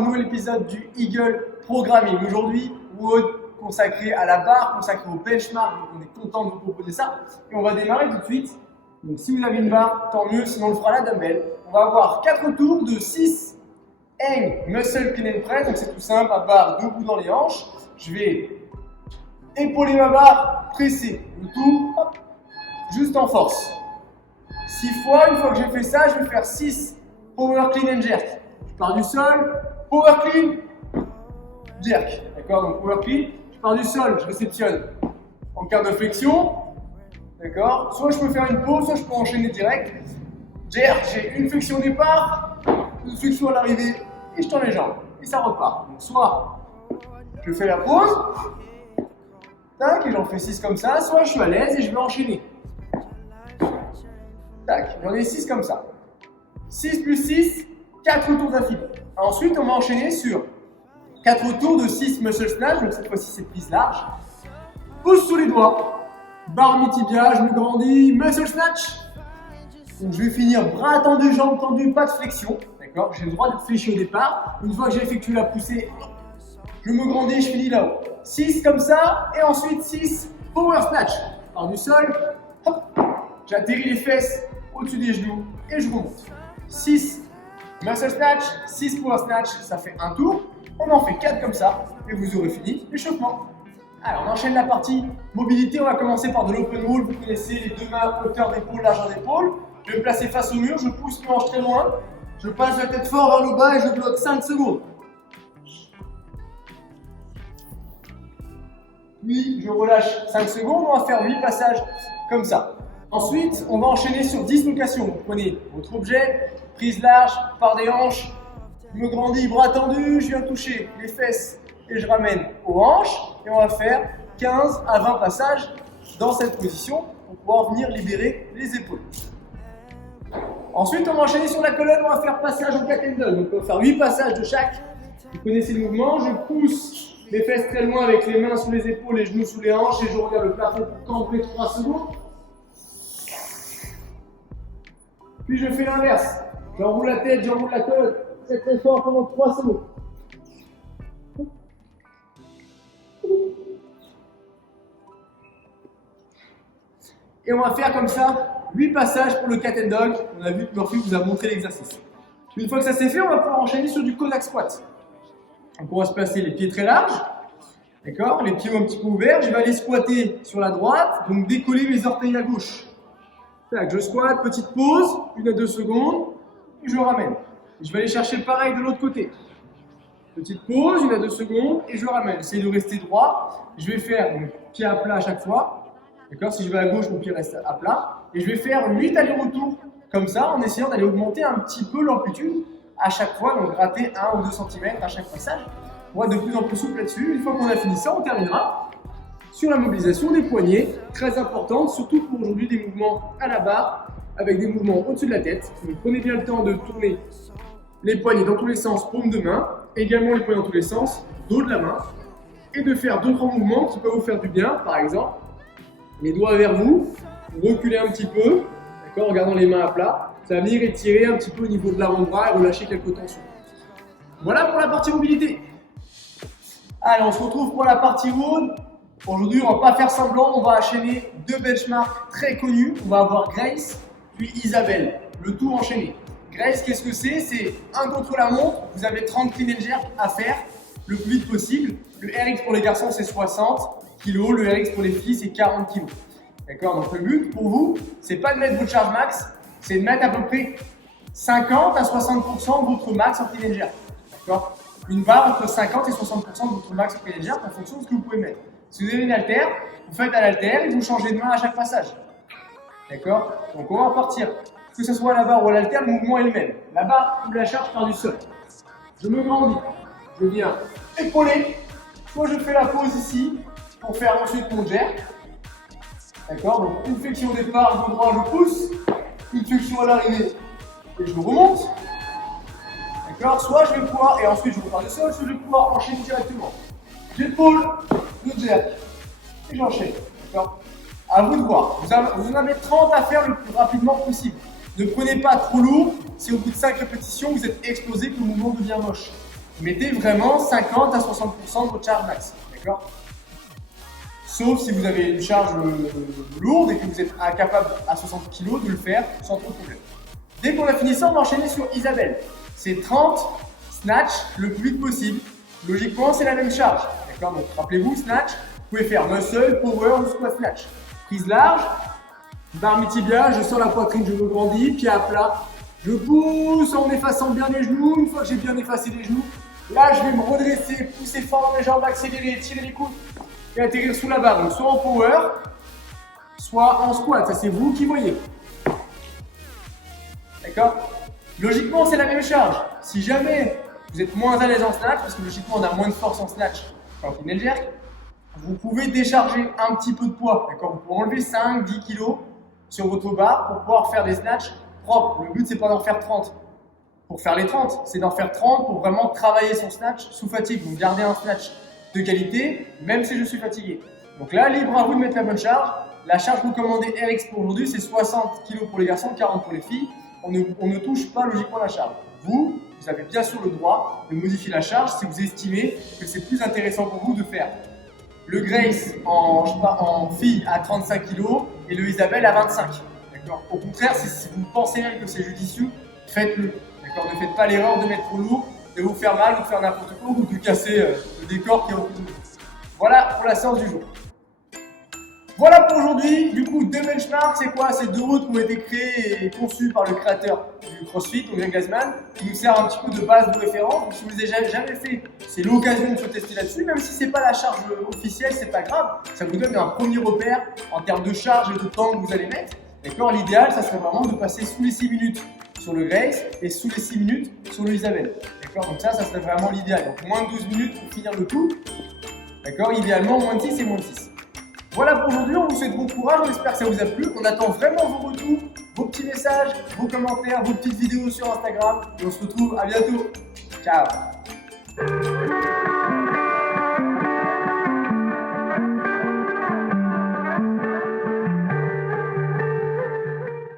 un nouvel épisode du Eagle Programming. Aujourd'hui, WOD consacré à la barre, consacré au benchmark, donc on est content de vous proposer ça. Et on va démarrer tout de suite. Donc si vous avez une barre, tant mieux, sinon on le fera à la dumbbell. On va avoir 4 tours de 6 hang muscle clean and press, donc c'est tout simple, à barre debout dans les hanches. Je vais épauler ma barre, presser le tout, hop, juste en force. 6 fois, une fois que j'ai fait ça, je vais faire 6 power clean and jerk. Je pars du sol, power clean, jerk. D'accord, donc power clean, je pars du sol, je réceptionne en quart de flexion. D'accord, soit je peux faire une pause, soit je peux enchaîner direct. Jerk, j'ai une flexion au départ, une flexion à l'arrivée, et je tends les jambes. Et ça repart. Donc soit je fais la pause, tac, et j'en fais 6 comme ça, soit je suis à l'aise et je vais enchaîner. Tac, j'en ai 6 comme ça. 6 plus 6, 4 tours d'affilée. Ensuite, on va enchaîner sur 4 tours de 6 muscle snatch, donc cette fois-ci c'est prise large. Pouce sous les doigts, barre mi-tibia, je me grandis, muscle snatch. Donc je vais finir bras tendus, jambes tendues, pas de flexion. D'accord, j'ai le droit de fléchir au départ. Une fois que j'ai effectué la poussée, je me grandis, je finis là-haut. 6 comme ça, et ensuite 6 power snatch. Je pars du sol, hop, j'atterris les fesses au-dessus des genoux et je remonte. 6 muscle snatch, 6 power snatch, ça fait un tour. On en fait 4 comme ça et vous aurez fini l'échauffement. Alors on enchaîne la partie mobilité, on va commencer par de l'open wall. Vous connaissez les deux mains, hauteur d'épaule, largeur d'épaule. Je vais me placer face au mur, je pousse mes hanches très loin. Je passe la tête fort vers le bas et je bloque 5 secondes. Puis je relâche 5 secondes, on va faire 8 passages comme ça. Ensuite, on va enchaîner sur dislocation. Vous prenez votre objet, prise large, par des hanches, je me grandis, bras tendus, je viens toucher les fesses et je ramène aux hanches. Et on va faire 15 à 20 passages dans cette position pour pouvoir venir libérer les épaules. Ensuite, on va enchaîner sur la colonne, on va faire passage au cat and dog. Donc on va faire 8 passages de chaque. Vous connaissez le mouvement, je pousse les fesses très loin avec les mains sous les épaules, les genoux sous les hanches et je regarde le plafond pour cambrer 3 secondes. Puis je fais l'inverse. J'enroule la tête, j'enroule la colonne. C'est très fort pendant 3 secondes. Et on va faire comme ça 8 passages pour le cat and dog. On a vu que Murphy vous a montré l'exercice. Une fois que ça c'est fait, on va pouvoir enchaîner sur du Cossack squat. Donc on va se placer les pieds très larges. D'accord, les pieds un petit peu ouverts. Je vais aller squatter sur la droite, donc décoller mes orteils à gauche. Tac, je squatte, petite pause, 1 à 2 secondes, et je ramène. Je vais aller chercher pareil de l'autre côté. Petite pause, 1 à 2 secondes, et je ramène. Essayez de rester droit. Je vais faire mon pied à plat à chaque fois. D'accord, si je vais à gauche, mon pied reste à plat. Et je vais faire 8 allers-retours comme ça, en essayant d'aller augmenter un petit peu l'amplitude à chaque fois, donc gratter 1 ou 2 cm à chaque passage. On va de plus en plus souple là-dessus. Une fois qu'on a fini ça, on terminera sur la mobilisation des poignets, très importante, surtout pour aujourd'hui des mouvements à la barre, avec des mouvements au-dessus de la tête. Donc prenez bien le temps de tourner les poignets dans tous les sens, paume de main, également les poignets dans tous les sens, dos de la main, et de faire d'autres mouvements qui peuvent vous faire du bien, par exemple, les doigts vers vous, reculez un petit peu, d'accord, en gardant les mains à plat, ça va venir étirer un petit peu au niveau de l'avant-bras et relâcher quelques tensions. Voilà pour la partie mobilité. Allez, on se retrouve pour la partie WOD. Aujourd'hui, on ne va pas faire semblant, on va enchaîner 2 benchmarks très connus. On va avoir Grace, puis Isabelle, le tout enchaîné. Grace, qu'est-ce que c'est? C'est un contre la montre, vous avez 30 clean and jerk à faire le plus vite possible. Le RX pour les garçons, c'est 60 kg, le RX pour les filles, c'est 40 kg. D'accord, donc le but pour vous, c'est pas de mettre votre charge max, c'est de mettre à peu près 50 à 60% de votre max en clean and jerk. D'accord, une barre entre 50 et 60% de votre max en clean and jerk en fonction de ce que vous pouvez mettre. Si vous avez une haltère, vous faites à l'haltère et vous changez de main à chaque passage. D'accord, donc on va partir. Que ce soit la barre ou à l'haltère, le mouvement est le même. La barre ou la charge part du sol. Je me grandis, je viens épauler, soit je fais la pause ici pour faire ensuite mon jerk. D'accord, donc une flexion au départ, dos droit, je pousse, une flexion à l'arrivée et je remonte. D'accord, soit je vais pouvoir, et ensuite je repars du sol, soit je vais pouvoir enchaîner directement. J'épaule, le jerk, et j'enchaîne. D'accord, à vous de voir. Vous en avez 30 à faire le plus rapidement possible. Ne prenez pas trop lourd, si au bout de 5 répétitions vous êtes explosé que le mouvement devient moche. mettez vraiment 50 à 60% de votre charge max. D'accord? Sauf si vous avez une charge lourde et que vous êtes incapable à 60 kg de le faire sans trop de problème. Dès qu'on a fini ça, on va enchaîner sur Isabelle. C'est 30 snatch le plus vite possible. Logiquement, c'est la même charge. D'accord? Donc rappelez-vous, snatch, vous pouvez faire muscle, power ou squat snatch. Prise large, barre mi-tibia, je sors la poitrine, je me grandis, pied à plat. Je pousse en effaçant bien les genoux. Une fois que j'ai bien effacé les genoux, là je vais me redresser, pousser fort dans les jambes, accélérer, tirer les coudes et atterrir sous la barre. Donc soit en power, soit en squat. Ça c'est vous qui voyez. D'accord? Logiquement c'est la même charge. Si jamais vous êtes moins à l'aise en snatch, parce que logiquement on a moins de force en snatch quand on fait le jerk, vous pouvez décharger un petit peu de poids. D'accord? Vous pouvez enlever 5-10 kg sur votre barre pour pouvoir faire des snatchs propres. Le but c'est pas d'en faire 30 pour faire les 30, c'est d'en faire 30 pour vraiment travailler son snatch sous fatigue. Donc garder un snatch de qualité même si je suis fatigué. Donc là, libre à vous de mettre la bonne charge. La charge recommandée RX pour aujourd'hui c'est 60 kg pour les garçons, 40 pour les filles. On ne touche pas logiquement la charge. Vous avez bien sûr le droit de modifier la charge si vous estimez que c'est plus intéressant pour vous de faire le Grace en fille à 35 kg et le Isabelle à 25. D'accord? Au contraire, si vous pensez même que c'est judicieux, faites-le. D'accord? Ne faites pas l'erreur de mettre trop lourd, de vous faire mal, ou de faire n'importe quoi, ou de casser le décor qui est au bout de vous. Voilà pour la séance du jour. Voilà pour aujourd'hui. Du coup, deux benchmarks, c'est quoi? C'est deux routes qui ont été créées et conçues par le créateur du CrossFit, donc Greg Glassman, qui nous sert un petit peu de base de référence. Donc, si vous ne les avez jamais fait, c'est l'occasion de se tester là-dessus. Même si c'est pas la charge officielle, c'est pas grave. Ça vous donne un premier repère en termes de charge et de temps que vous allez mettre. D'accord? L'idéal, ça serait vraiment de passer sous les 6 minutes sur le Grace et sous les 6 minutes sur le Isabelle. D'accord? Donc ça serait vraiment l'idéal. Donc moins de 12 minutes pour finir le tout. D'accord? Idéalement, moins de 6 et moins de 6. Voilà pour aujourd'hui, on vous souhaite bon courage, on espère que ça vous a plu. On attend vraiment vos retours, vos petits messages, vos commentaires, vos petites vidéos sur Instagram. Et on se retrouve à bientôt. Ciao!